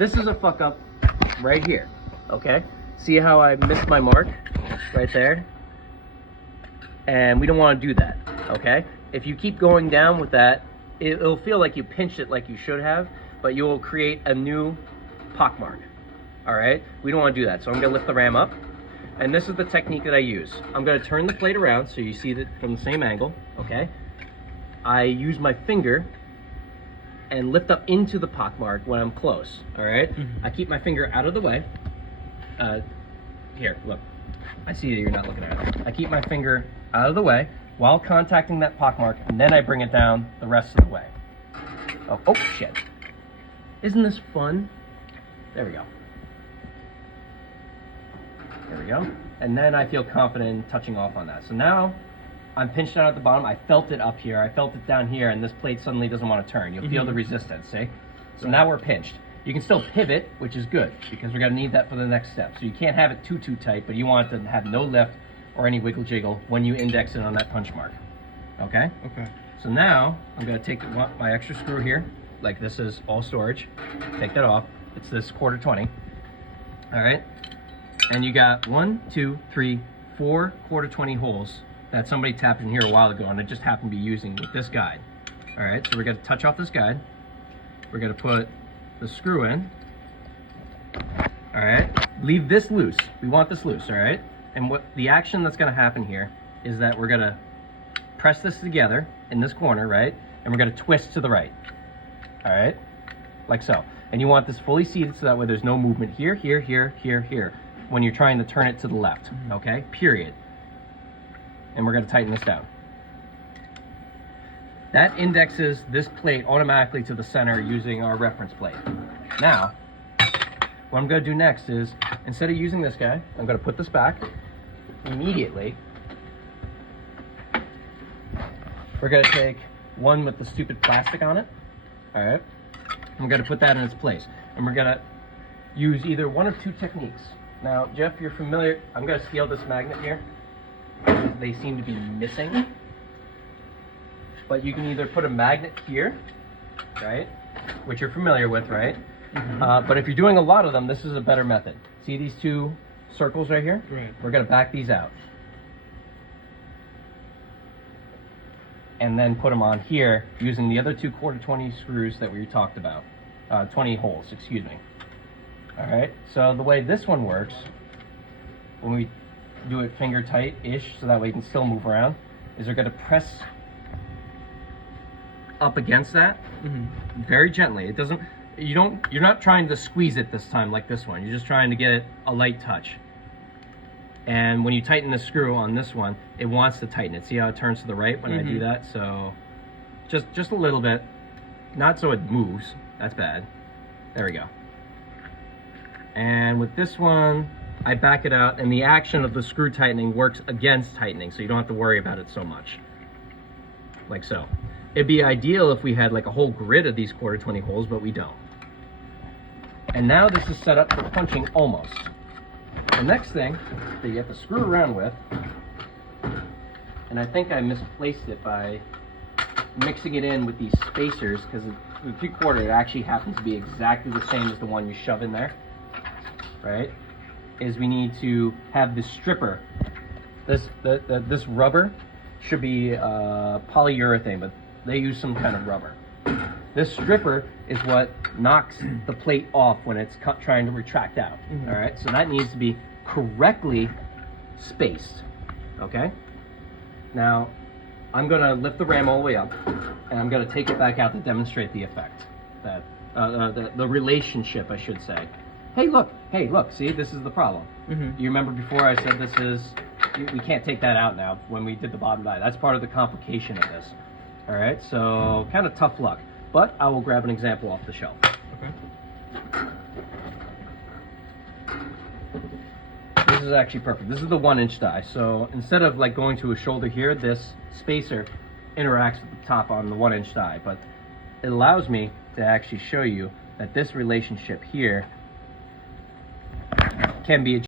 this is a fuck up right here, okay? See how I missed my mark right there? And we don't want to do that, okay? If you keep going down with that, it'll feel like you pinched it like you should have, but you will create a new pock mark, all right? We don't want to do that, so I'm gonna lift the ram up, and this is the technique that I use. I'm gonna turn the plate around so you see it from the same angle, okay? I use my finger and lift up into the pock mark when I'm close, all right? I keep my finger out of the way. Here, look. I see that you're not looking at it. I keep my finger out of the way while contacting that pock mark, and then I bring it down the rest of the way. Oh shit. Isn't this fun? There we go. There we go. And then I feel confident in touching off on that. So now I'm pinched down at the bottom. I felt it up here. I felt it down here, and this plate suddenly doesn't want to turn. You'll feel the resistance, see? So now we're pinched. You can still pivot, which is good, because we're gonna need that for the next step. So you can't have it too tight, but you want it to have no lift or any wiggle jiggle when you index it on that punch mark, okay? Okay. So now I'm gonna take my extra screw here, like this is all storage. Take that off. It's this 1/4-20. All right. And you got 1, 2, 3, 4 1/4-20 holes that somebody tapped in here a while ago, and I just happened to be using with this guide. All right. So we're gonna touch off this guide. We're gonna put the screw in. All right. Leave this loose. We want this loose. All right. And what the action that's gonna happen here is that we're gonna press this together in this corner, right? And we're gonna twist to the right. All right, like so. And you want this fully seated so that way there's no movement here, here, here, here, here, when you're trying to turn it to the left, okay? Period. And we're gonna tighten this down. That indexes this plate automatically to the center using our reference plate. Now, what I'm gonna do next is, instead of using this guy, I'm gonna put this back immediately. We're gonna take one with the stupid plastic on it. All right, I'm gonna put that in its place, and we're gonna use either one of two techniques. Now, Jeff, you're familiar. I'm gonna scale this magnet here. They seem to be missing, but you can either put a magnet here, right, which you're familiar with, right? But if you're doing a lot of them, this is a better method. See these two circles right here? Right. We're gonna back these out. And then put them on here using the other two 1/4-20 screws that we talked about. 20 holes, excuse me. All right, so the way this one works, when we do it finger tight-ish, so that way you can still move around, is we're gonna press up against that very gently. It doesn't, you're not trying to squeeze it this time like this one. You're just trying to get it a light touch. And when you tighten the screw on this one, it wants to tighten it. See how it turns to the right when I do that? So just a little bit, not so it moves. That's bad. There we go. And with this one, I back it out, and the action of the screw tightening works against tightening, so you don't have to worry about it so much. Like so. It'd be ideal if we had like a whole grid of these 1/4-20 holes, but we don't. And now this is set up for punching almost. The next thing that you have to screw around with, and I think I misplaced it by mixing it in with these spacers, because the 3/4, it actually happens to be exactly the same as the one you shove in there, right? Is we need to have this stripper. This rubber should be polyurethane, but they use some kind of rubber. This stripper is what knocks the plate off when it's trying to retract out. All right, so that needs to be correctly spaced. Okay. Now, I'm gonna lift the ram all the way up, and I'm gonna take it back out to demonstrate the effect, that the relationship, I should say. Hey, look. See, this is the problem. You remember before I said this is, we can't take that out now when we did the bottom die. That's part of the complication of this. All right, so kind of tough luck. But I will grab an example off the shelf. Okay. This is actually perfect. This is the 1-inch die. So instead of like going to a shoulder here, this spacer interacts with the top on the 1-inch die. But it allows me to actually show you that this relationship here can be